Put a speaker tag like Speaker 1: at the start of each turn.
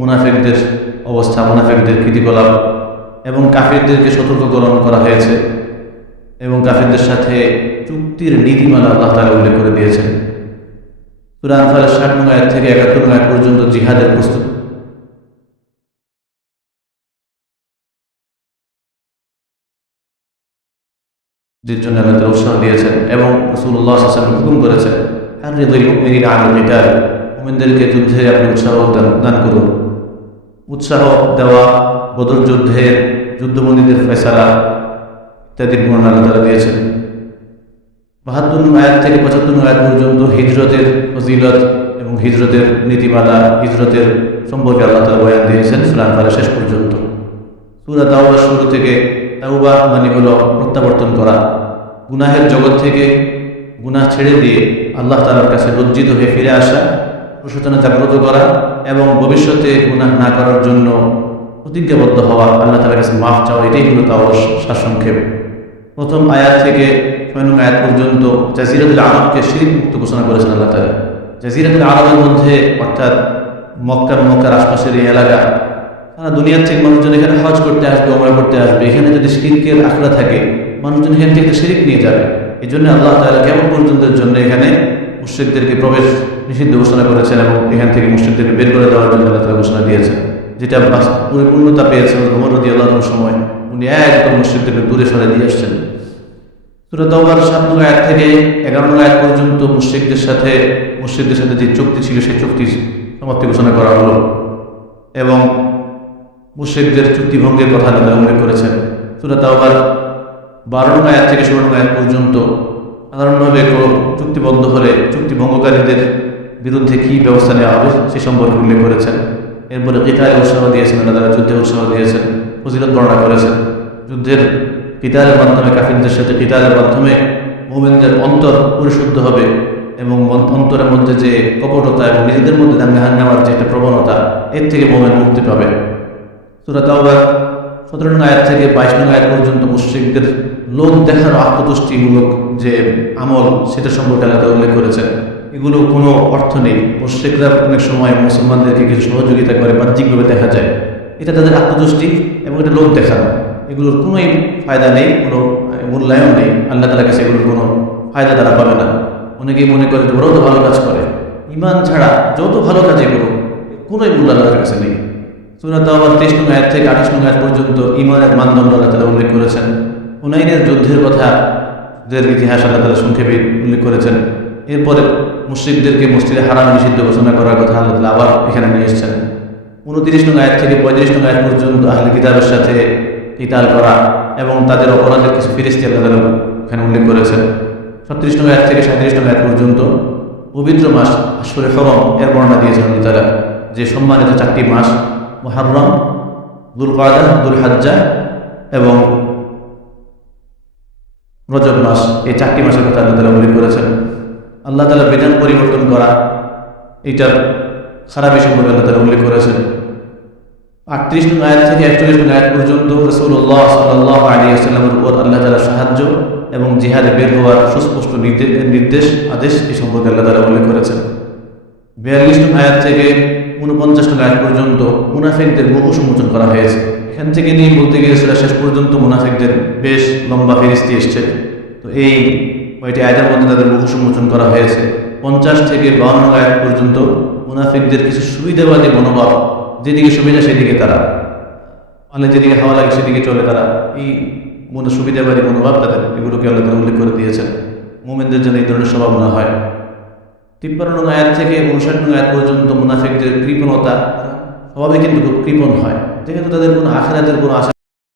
Speaker 1: মুনাফিকদের অবস্থা, মুনাফিকদের কৃতিকলাপ এবং কাফিরদেরকে সতর্ক সতর্ককরণ করা হয়েছে এবং কাফিরদের সাথে চুক্তির নীতিমালা আল্লাহ তালা উল্লেখ করে দিয়েছেন। সুরান ফালের ষাট নং আয়াত থেকে একাত্তর নং আয়াত পর্যন্ত জিহাদের প্রস্তুত। জন্য উৎসাহ দিয়েছেন এবং রসুল্লাহ হুকুম করেছেন আর হৃদয় মুমিনিন মুমিনদেরকে যুদ্ধে আপনি উৎসাহ দান করুন। উৎসাহ দেওয়া, বদর যুদ্ধের যুদ্ধবন্দীদের ফেসালা ইত্যাদির বর্ণনা তাআলা দিয়েছেন। বাহাত্তর আয়াত থেকে পঁচাত্তর আয়াত পর্যন্ত হিজরতের ফজিলত এবং হিজরতের নীতিমালা, হিজরতের সম্পর্কে আল্লাহ তালা বয়ান দিয়েছেন সুরান ফালের শেষ পর্যন্ত। সুরা তাওবার শুরু থেকে তাওবা মানে হলো প্রত্যাবর্তন করা, গুনাহের জগৎ থেকে গুনাহ ছেড়ে দিয়ে আল্লাহ তালার কাছে লজ্জিত হয়ে ফিরে আসা প্রসূচনা জাগ্রত করা এবং ভবিষ্যতে গুনাহ না করার জন্য প্রতিজ্ঞাবদ্ধ হওয়া আল্লাহ তালার কাছে মাফ চাওয়া, এটাই হলো তাওবার সারসংক্ষেপ। প্রথম আয়াত থেকে ছয় আয়াত পর্যন্ত জাজিরাতুল আরবকে শিরিক মুক্ত ঘোষণা করেছেন আল্লাহ তালা জাজিরাতুল আরবের মধ্যে, অর্থাৎ মক্কার মক্কার আশপাশের এই এলাকা, সারা দুনিয়ার থেকে মানুষজন এখানে হজ করতে আসবে ওমরা করতে আসবে। এখানে যদি শিরিকের আখড়া থাকে, মানুষজন এখান থেকে শিরিক নিয়ে যাবে। এই জন্য আল্লাহ তালা কেমন পর্যন্তের জন্য এখানে মুশ্রিকদেরকে প্রবেশ নিষিদ্ধ ঘোষণা করেছেন এবং এখান থেকে মুশ্রিকদেরকে বের করে দেওয়ার জন্য আল্লাহ তালা ঘোষণা দিয়েছেন। যেটা পরিপূর্ণতা পেয়েছে ভ্রমণ রদি আল্লাহর সময়। উনি একদম মুশ্রিকদেরকে দূরে সরে দিয়ে আসছেন। সুরা তওবার সাত নং আয়াত থেকে এগারো নং আয়াত পর্যন্ত মুশ্রিকদের সাথে মুশ্রিকদের সাথে যে চুক্তি ছিল সেই চুক্তি সমাপ্তি ঘোষণা করা হলো। এবং মুশ্রিকদের চুক্তি ভঙ্গের কথা আল্লাহ উল্লেখ করেছেন। সুরা তওবার বারো নং আয়াত থেকে ষোলো নং আয়াত পর্যন্ত সাধারণভাবে কোনো চুক্তিবদ্ধ হলে চুক্তি ভঙ্গকারীদের বিরুদ্ধে কী ব্যবস্থা নেওয়া হবে সে সম্পর্কে উল্লেখ করেছেন। এরপরে কিতালে উৎসাহ দিয়েছেন তারা যুদ্ধে উৎসাহ দিয়েছেন, ফজিলত বর্ণনা করেছেন। যুদ্ধের কিতালের মাধ্যমে, কাফিরদের সাথে কিতালের মাধ্যমে মোমেনদের অন্তর পরিশুদ্ধ হবে এবং অন্তরের মধ্যে যে কপটতা এবং নিজেদের মধ্যে দাঙ্গা নেওয়ার যে একটা প্রবণতা, এর থেকে মোমেন মুক্তি পাবে। সুরা তাওবার সতেরো নং আয়াত থেকে বাইশ নং আয়াত পর্যন্ত মুশ্রিকদের লোক দেখার আত্মতুষ্টিমূলক যে আমল, সেটা সম্পর্কে তাআলা উল্লেখ করেছেন। এগুলো কোনো অর্থ নেই। মুশ্রিকরা অনেক সময় মুসলমানদেরকে কিছু সহযোগিতা করে, বাহ্যিকভাবে দেখা যায়। এটা তাদের আত্মতুষ্টি এবং এটা লোক দেখানো। এগুলোর কোনোই ফায়দা নেই, কোনো মূল্যায়ন নেই। আল্লাহ তালা কাছে এগুলোর কোনো ফায়দা তারা পাবে না। অনেকেই মনে করে ওরাও তো ভালো কাজ করে। ইমান ছাড়া যত ভালো কাজ এগুলো, কোনোই মূল্য আল্লাহর কাছে নেই। সুরাত আবার তেইশ নং থেকে আঠাশ নং আয়াত পর্যন্ত ইমানের মানদণ্ড আল্লাহ উল্লেখ করেছেন। হুনাইনের যুদ্ধের কথা দের ইতিহাস আল্লাহ তালা সংক্ষেপে উল্লেখ করেছেন। এরপরে মুসলিমদেরকে মসজিদে হারাম নিষিদ্ধ ঘোষণা করার কথা আল্লাহ আবার এখানে নিয়ে এসেছেন। উনত্রিশ নং আয়াত থেকে পঁয়ত্রিশ নং আয়াত পর্যন্ত আহলে কিতাবের সাথে কিতাল করা এবং তাদের অপরাধের কিছু ফিরিস্তি আল্লাহ তালা এখানে উল্লেখ করেছেন। ছত্রিশ নং আয়াত থেকে সাঁত্রিশ নং আয়াত পর্যন্ত পবিত্র মাস আসরে ফরম এর বর্ণনা দিয়েছেন তালা। যে সম্মানিত চারটি মাস মুহাররম দুল কাদা এবং রজব মাস, এই চারটি মাসের কথা আল্লাহ তালা উল্লেখ করেছেন। আল্লাহ তালা বিধান পরিবর্তন করা, এইটার খারাপই সম্পর্কে আল্লাহ তালা উল্লেখ করেছেন। আটত্রিশ নং আয়াত থেকে একচল্লিশ নং আয়াত পর্যন্ত রসুল্লাহ সাল্লাহ আলী আসসালামের উপর আল্লাহ তালা সাহায্য এবং জিহাদে বের হওয়ার সুস্পষ্ট নির্দে- নির্দেশ, আদেশ এই সম্পর্কে আল্লাহ তালা উল্লেখ করেছেন। বিয়াল্লিশ নং আয়াত থেকে উনপঞ্চাশ আয়াত পর্যন্ত মুনাফিকদের বহু সমোচন করা হয়েছে। এখান থেকে নিয়ে বলতে গিয়ে সেটা শেষ পর্যন্ত মুনাফিকদের বেশ লম্বা ফেরিস্তি এসছে। তো এই কয়টি আয়াতের মধ্যে তাদের বহু সমোচন করা হয়েছে। পঞ্চাশ থেকে বাউন্ন আয়াত পর্যন্ত মুনাফিকদের কিছু সুবিধাবাদী মনোভাব, যেদিকে সুবিধা সেদিকে তারা। মানে যেদিকে হাওয়া লাগে সেদিকে চলে তারা। এই মনে সুবিধাবাদী মনোভাব তাদের, এগুলোকে আল্লাহ উল্লেখ করে দিয়েছেন। মোমেনদের যেন এই ধরনের স্বভাব না হয়। তিপ্পান্ন আয়াত থেকে উনষাট নং আয়াত পর্যন্ত মুনাফিকদের কৃপণতা অভাবে কিন্তু খুব কৃপণ হয়। যেহেতু তাদের কোনো আখেরাতের কোনো আশা